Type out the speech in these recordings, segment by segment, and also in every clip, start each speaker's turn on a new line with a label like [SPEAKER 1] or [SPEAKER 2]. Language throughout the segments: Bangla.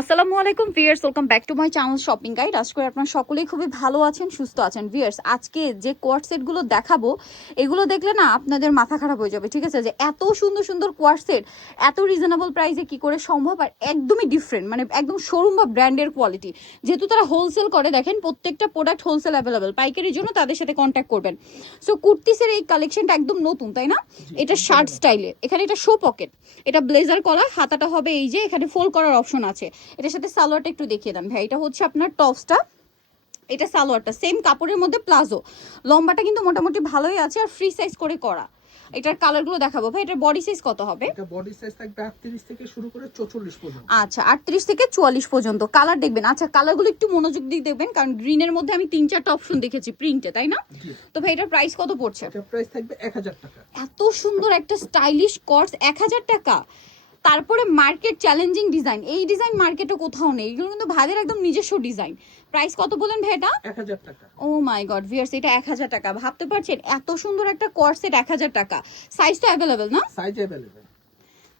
[SPEAKER 1] আসসালামু আলাইকুম viewers welcome back to my channel shopping guide আজকে আপনারা সকলেই খুবই ভালো আছেন সুস্থ আছেন। ভিয়ার্স আজকে যে কোয়ার্ট সেটগুলো দেখাবো এগুলো দেখলে না আপনাদের মাথা খারাপ হয়ে যাবে ঠিক আছে? যে এত সুন্দর সুন্দর কোয়ার্ট সেট এত রিজনেবল প্রাইসে কি করে সম্ভব আর একদমই ডিফারেন্ট মানে একদম শোরুম বা ব্র্যান্ডের কোয়ালিটি যেহেতু তারা হোলসেল করে দেখেন প্রত্যেকটা প্রোডাক্ট হোলসেল অ্যাভেলেবেল পাইকারির জন্য তাদের সাথে কন্ট্যাক্ট করবেন। সো কুর্তিসের এই কালেকশনটা একদম নতুন তাই না? এটা শার্ট স্টাইলে এখানে এটা শো পকেট এটা ব্লেজার করা হাতাটা হবে এই যে এখানে ফোল্ড করার অপশন আছে। এটার সাথে সালোয়ারটা একটু দেখিয়ে দেন ভাই এটা হচ্ছে আপনার টপসটা। এটা সালোয়ারটা সেম কাপড়ের মধ্যে প্লাজো। লম্বাটা কিন্তু মোটামুটি ভালোই আছে আর ফ্রি সাইজ করে করা। এটার কালারগুলো দেখাবো। ভাই এটার বডি সাইজ কত হবে?
[SPEAKER 2] এটা বডি সাইজ থাকবে 38 থেকে শুরু করে 44 পর্যন্ত।
[SPEAKER 1] আচ্ছা আটত্রিশ থেকে চুয়াল্লিশ পর্যন্ত। কালার দেখবেন। আচ্ছা কালারগুলো একটু মনোযোগ দিয়ে দেখবেন কারণ গ্রিনের মধ্যে আমি তিন চারটা অপশন দেখেছি প্রিন্টে তাই না? তো ভাই এটার প্রাইস কত পড়ছে?
[SPEAKER 2] এটা প্রাইস থাকবে 1000 টাকা।
[SPEAKER 1] এত সুন্দর একটা স্টাইলিশ কর্স এক হাজার টাকা। তারপরে মার্কেট চ্যালেঞ্জিং ডিজাইন এই ডিজাইন মার্কেটে কোথাও নেই। এগুলো কিন্তু ভাদের একদম নিজস্ব ডিজাইন প্রাইস কত বলেন ভাই এটা ও মাই গড ভিয়ার্স এটা এক হাজার টাকা। ভাবতে পারছেন এত সুন্দর একটা কর্সেট এক হাজার টাকা। সাইজ তো অ্যাভেলেবেল না?
[SPEAKER 2] সাইজ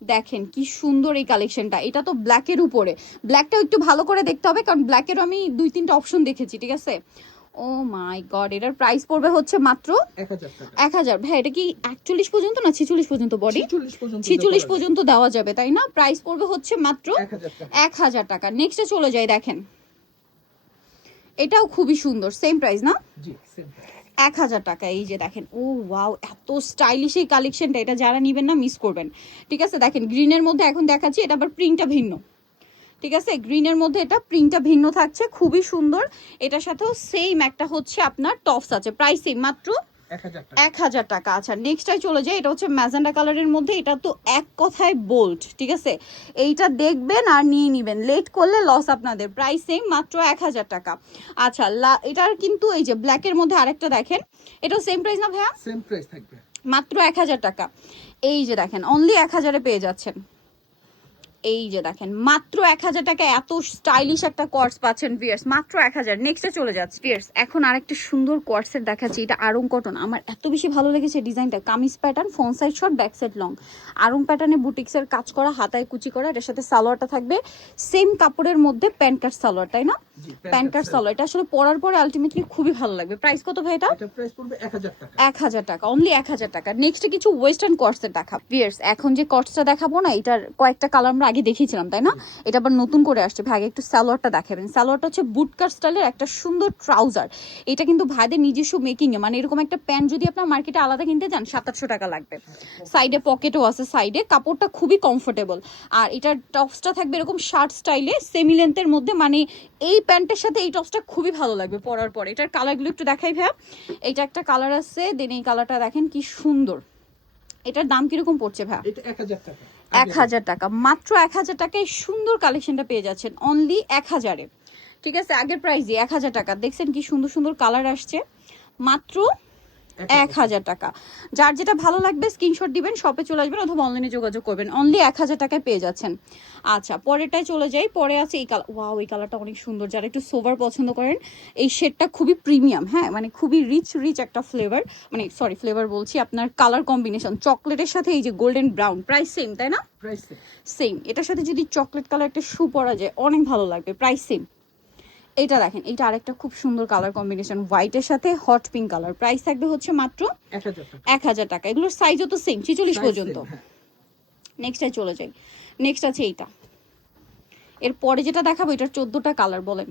[SPEAKER 1] দেখেন কি সুন্দর এই কালেকশনটা এটা তো ব্ল্যাকের উপরে। ব্ল্যাকটাও একটু ভালো করে দেখতে হবে কারণ ব্ল্যাকেরও আমি দুই তিনটা অপশন দেখেছি ঠিক আছে? ও মাই গড এটার প্রাইস পড়বে হচ্ছে মাত্র এক হাজার ভাই এটা কি একচল্লিশ পর্যন্ত না ছিচল্লিশ পর্যন্ত বডি
[SPEAKER 2] 46 পর্যন্ত
[SPEAKER 1] ছিচল্লিশ পর্যন্ত দেওয়া যাবে তাই না? প্রাইস পড়বে হচ্ছে মাত্র এক হাজার টাকা। নেক্সটে চলে যাই দেখেন। এটাও খুবই সুন্দর সেম প্রাইস না? এক হাজার টাকা এই যে দেখেন ও ওয়াও এত স্টাইলিশ এই কালেকশনটা এটা যারা নিবেন না মিস করবেন। ঠিক আছে দেখেন গ্রিনের মধ্যে এখন দেখাচ্ছি এটা আবার প্রিন্টটা ভিন্ন। ঠিক আছে? গ্রিনের মধ্যে এটা প্রিন্টটা ভিন্ন থাকছে খুবই সুন্দর। এটার সাথেও সেম একটা হচ্ছে আপনার টপস আছে। প্রাইস সেম মাত্র
[SPEAKER 2] 1000 টাকা।
[SPEAKER 1] এক হাজার টাকা। আচ্ছা নেক্সটটাই চলে যায় এটা হচ্ছে ম্যাজেন্ডা কালারের মধ্যে। এটা তো এক কথায় বোল্ড ঠিক আছে? এইটা দেখবেন আর নিয়ে নিবেন। লেট করলে লস আপনাদের। প্রাইস সেম মাত্র এক হাজার টাকা। আচ্ছা এটার কিন্তু এই যে ব্ল্যাকের মধ্যে আরেকটা দেখেন। এটাও সেম প্রাইস না ভাইয়া?
[SPEAKER 2] সেম প্রাইস থাকবে।
[SPEAKER 1] মাত্র এক হাজার টাকা। এই যে দেখেন অনলি এক হাজারে পেয়ে যাচ্ছেন। এই যে দেখেন, মাত্র এক হাজার টাকা, এত স্টাইলিশ একটা কোয়ার্স পাচ্ছেন ভিয়ার্স মাত্র এক হাজার। নেক্সটে চলে যাচ্ছে ভিয়ার্স এখন আরেকটা সুন্দর কোয়ার্টসের দেখাচ্ছি, এটা আরং কটন আমার এত বেশি ভালো লেগেছে ডিজাইনটা, kameez pattern front side short back side long Aarong প্যাটার্নে বুটিক্সের কাজ করা, হাতায় কুচি করা, এটার সাথে সালোয়ারটা থাকবে। সেম কাপড়ের মধ্যে প্যান্ট কাট সালোয়ার, তাই না?
[SPEAKER 2] জি
[SPEAKER 1] প্যান্ট কাট এটা আসলে পরার পরে আলটিমেটলি খুবই ভালো লাগবে। প্রাইস কত ভাই এটা?
[SPEAKER 2] এটা প্রাইস পড়বে 1000 টাকা।
[SPEAKER 1] এক হাজার টাকা অনলি এক হাজার টাকা। নেক্সট কিছু ওয়েস্টার্ন কর্সের দেখা। ভিয়ার্স এখন যে কর্সটা দেখাবো না এটার কয়েকটা কালার আমরা আগে দেখিয়েছিলাম তাই না? এটা আবার নতুন করে আসছে। ভাই আগে একটু সালোয়ারটা দেখাবেন। সালোয়ারটা হচ্ছে বুটকার স্টাইলের একটা সুন্দর ট্রাউজার এটা কিন্তু ভাইদের নিজস্ব মেকিং এ। মানে এরকম একটা প্যান্ট যদি আপনার মার্কেটে আলাদা কিনতে যান সাত আটশো টাকা লাগবে। সাইডে পকেটও আছে সাইডে কাপড়টা খুবই কমফোর্টেবল আর এটার টপসটা থাকবে এরকম শার্ট স্টাইলে সেমি লেন্থের মধ্যে। মানে এই প্যান্টের সাথে এই টপসটা খুবই ভালো লাগবে পরার পরে। এটার কালারগুলো একটু দেখাই ভাইয়া। এটা একটা কালার আছে দেন এই কালারটা দেখেন কি সুন্দর। এটার দাম কীরকম পড়ছে ভাইয়া?
[SPEAKER 2] এটা 1000 টাকা।
[SPEAKER 1] এক হাজার টাকা। মাত্র এক হাজার টাকায় সুন্দর কালেকশনটা পেয়ে যাচ্ছেন। অনলি এক হাজারে। ঠিক আছে আগের প্রাইস দিয়ে এক হাজার টাকা। দেখছেন কি সুন্দর সুন্দর কালার আসছে। মাত্র এক হাজার টাকা। যার যেটা ভালো লাগবে স্ক্রিনশট দিবেন শপে চলে আসবেন অথবা অনলাইনে যোগাযোগ করবেন। অনলি এক হাজার টাকায় পেয়ে যাচ্ছেন। আচ্ছা পরেরটায় চলে যাই। পরে আছে এই কালার ওয়াও এই কালারটা অনেক সুন্দর। যারা একটু সোভার পছন্দ করেন এই শেডটা খুবই প্রিমিয়াম হ্যাঁ? মানে খুবই রিচ রিচ একটা ফ্লেভার মানে সরি ফ্লেভার বলছি আপনার কালার কম্বিনেশন চকলেটের সাথে এই যে গোল্ডেন ব্রাউন প্রাইস সেম তাই না?
[SPEAKER 2] সেম
[SPEAKER 1] এটার সাথে যদি চকলেট কালার একটা শু পরা যায় অনেক ভালো লাগবে প্রাইস সেম এটা দেখেন এটা আরেকটা খুব সুন্দর কালার কম্বিনেশন হোয়াইটের সাথে হট পিঙ্ক কালার প্রাইস থাকবে হচ্ছে মাত্র এক হাজার টাকা। এগুলোর সাইজও তো সেম ছিচল্লিশ পর্যন্ত।
[SPEAKER 2] same, হ্যাঁ।
[SPEAKER 1] নেক্সটে চলে যাই। নেক্সট আছে এইটা। এর পরে যেটা দেখাবো এটার চোদ্দোটা কালার বলেন।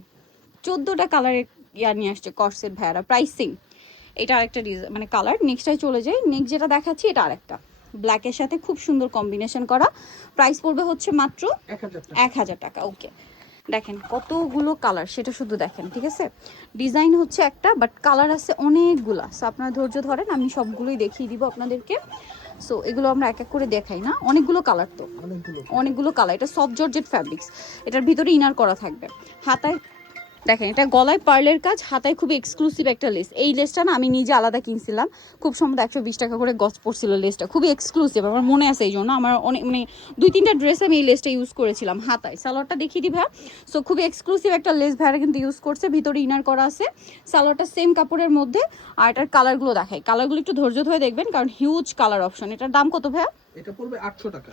[SPEAKER 1] চোদ্দোটা কালারের ইয়া নিয়ে আসছে কর্সেট ভাইয়ারা প্রাইস সেম এটা আরেকটা ডিজাইন মানে কালার নেক্সটটায় চলে যাই। নেক্সট যেটা দেখাচ্ছি এটা আরেকটা। ব্ল্যাকের সাথে খুব সুন্দর কম্বিনেশন করা। প্রাইস পড়বে হচ্ছে মাত্র এক হাজার টাকা। ওকে দেখেন কতগুলো কালার সেটা শুধু দেখেন ঠিক আছে? ডিজাইন হচ্ছে একটা বাট কালার আছে অনেকগুলা। সো আপনারা ধৈর্য ধরেন আমি সবগুলোই দেখিয়ে দিব আপনাদেরকে। সো এগুলো আমরা এক এক করে দেখাই না। অনেকগুলো কালার তো।
[SPEAKER 2] অনেকগুলো
[SPEAKER 1] কালার এটা সফট জর্জেট ফ্যাব্রিক্স এটার ভিতরে ইনার করা থাকবে। হাতায় দেখেন এটা গলায় পার্লের কাজ হাতায় খুব এক্সক্লুসিভ একটা লেস এই লেসটা না আমি নিজে আলাদা কিনছিলাম। খুব সম্ভবত একশো বিশ টাকা করে গছ পড়ছিল লেসটা খুবই এক্সক্লুসিভ আমার মনে আছে এই জন্য আমার অনেক মানে দুই তিনটা ড্রেস আমি এই লেসটা ইউজ করেছিলাম হাতায়। সালোয়ারটা দেখিয়ে দিই ভাইয়া। সো খুবই এক্সক্লুসিভ একটা লেস ভাইয়া কিন্তু ইউজ করছে। ভিতরে ইনার করা আছে। সালোয়ারটা সেম কাপড়ের মধ্যে। আর এটার কালারগুলো দেখায় কালারগুলো একটু ধৈর্য ধরে দেখবেন কারণ হিউজ কালার অপশন এটার দাম কত ভাইয়া?
[SPEAKER 2] এটা পড়বে 800 টাকা।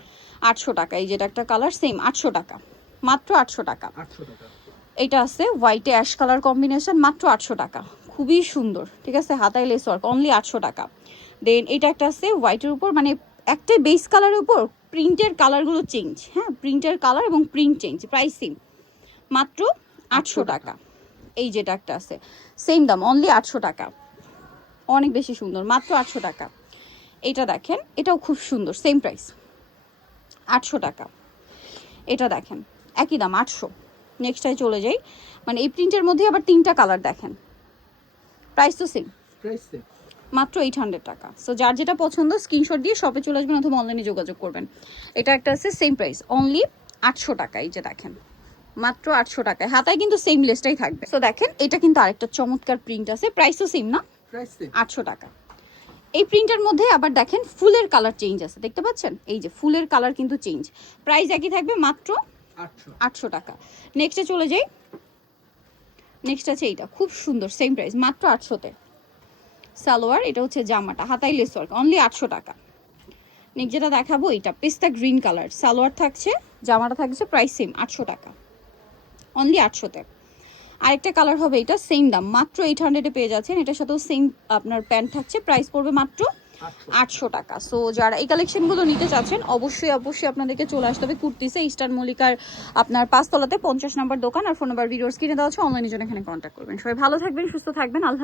[SPEAKER 1] আটশো টাকা। এই যেটা একটা কালার সেম আটশো টাকা। মাত্র আটশো টাকা।
[SPEAKER 2] আটশো টাকা।
[SPEAKER 1] এটা আছে হোয়াইটে অ্যাশ কালার কম্বিনেশন মাত্র আটশো টাকা। খুবই সুন্দর ঠিক আছে? হাতায় লেস ওয়ার্ক অনলি আটশো টাকা। দেন এটা একটা আছে হোয়াইটের উপর মানে একটাই বেস কালারের উপর প্রিন্টের কালারগুলো চেঞ্জ হ্যাঁ? প্রিন্টের কালার এবং প্রিন্ট চেঞ্জ প্রাইসিং মাত্র আটশো টাকা। এই যেটা একটা আছে সেম দাম অনলি আটশো টাকা। অনেক বেশি সুন্দর মাত্র আটশো টাকা। এটা দেখেন এটাও খুব সুন্দর সেম প্রাইস আটশো টাকা। এটা দেখেন একই দাম আটশো। নেক্সটটায় চলে যাই। মানে এই প্রিন্টের মধ্যে আবার তিনটা কালার দেখেন। প্রাইস তো সেম মাত্র এইট হান্ড্রেড টাকা। সো যার যেটা পছন্দ স্ক্রিনশট দিয়ে শপে চলে আসবেন অথবা অনলাইনে যোগাযোগ করবেন। এটা একটা আছে সেম প্রাইস অনলি আটশো টাকা এই যে দেখেন। মাত্র আটশো টাকায়। হাতায় কিন্তু সেম লেসটাই থাকবে। সো দেখেন এটা কিন্তু আরেকটা চমৎকার প্রিন্ট আছে। প্রাইসও সেম না? আটশো টাকা। এই প্রিন্টের মধ্যে আবার দেখেন ফুলের কালার চেঞ্জ আছে। দেখতে পাচ্ছেন? এই যে ফুলের কালার কিন্তু চেঞ্জ প্রাইস একই থাকবে মাত্র
[SPEAKER 2] আটশো।
[SPEAKER 1] টাকা। নেক্সটে চলে যাই। নেক্সট আছে এইটা। খুব সুন্দর সেম প্রাইস মাত্র আটশোতে। সালোয়ার, এটা হচ্ছে জামাটা হাতাই লেস ওয়ার্ক অনলি আটশো টাকা। নেক্সট যেটা দেখাবো এটা পেস্তা গ্রিন কালার সালোয়ার থাকছে, জামাটা থাকছে প্রাইস সেম আটশো টাকা। অনলি আটশোতে। আরেকটা কালার হবে এটা সেম দাম, মাত্র এইট হান্ড্রেডে পেয়ে যাচ্ছেন, এটার সাথেও সেম আপনার প্যান্ট থাকছে প্রাইস পড়বে মাত্র
[SPEAKER 2] আটশো।
[SPEAKER 1] টাকা। সো যারা এই কালেকশনগুলো নিতে চাচ্ছেন, অবশ্যই অবশ্যই আপনাদেরকে চলে আসতে হবে কুর্তিসে। ইস্টার্ন মল্লিকার আপনার পাঁচতলাতে, পঞ্চাশ নাম্বার দোকান। আর ফোন নাম্বার ভিডিওস কিনে দেওয়া হচ্ছে অনলাইনের জন্য এখানে কন্ট্যাক্ট করবেন। সবাই ভালো থাকবেন, সুস্থ থাকবেন। আল্লাহ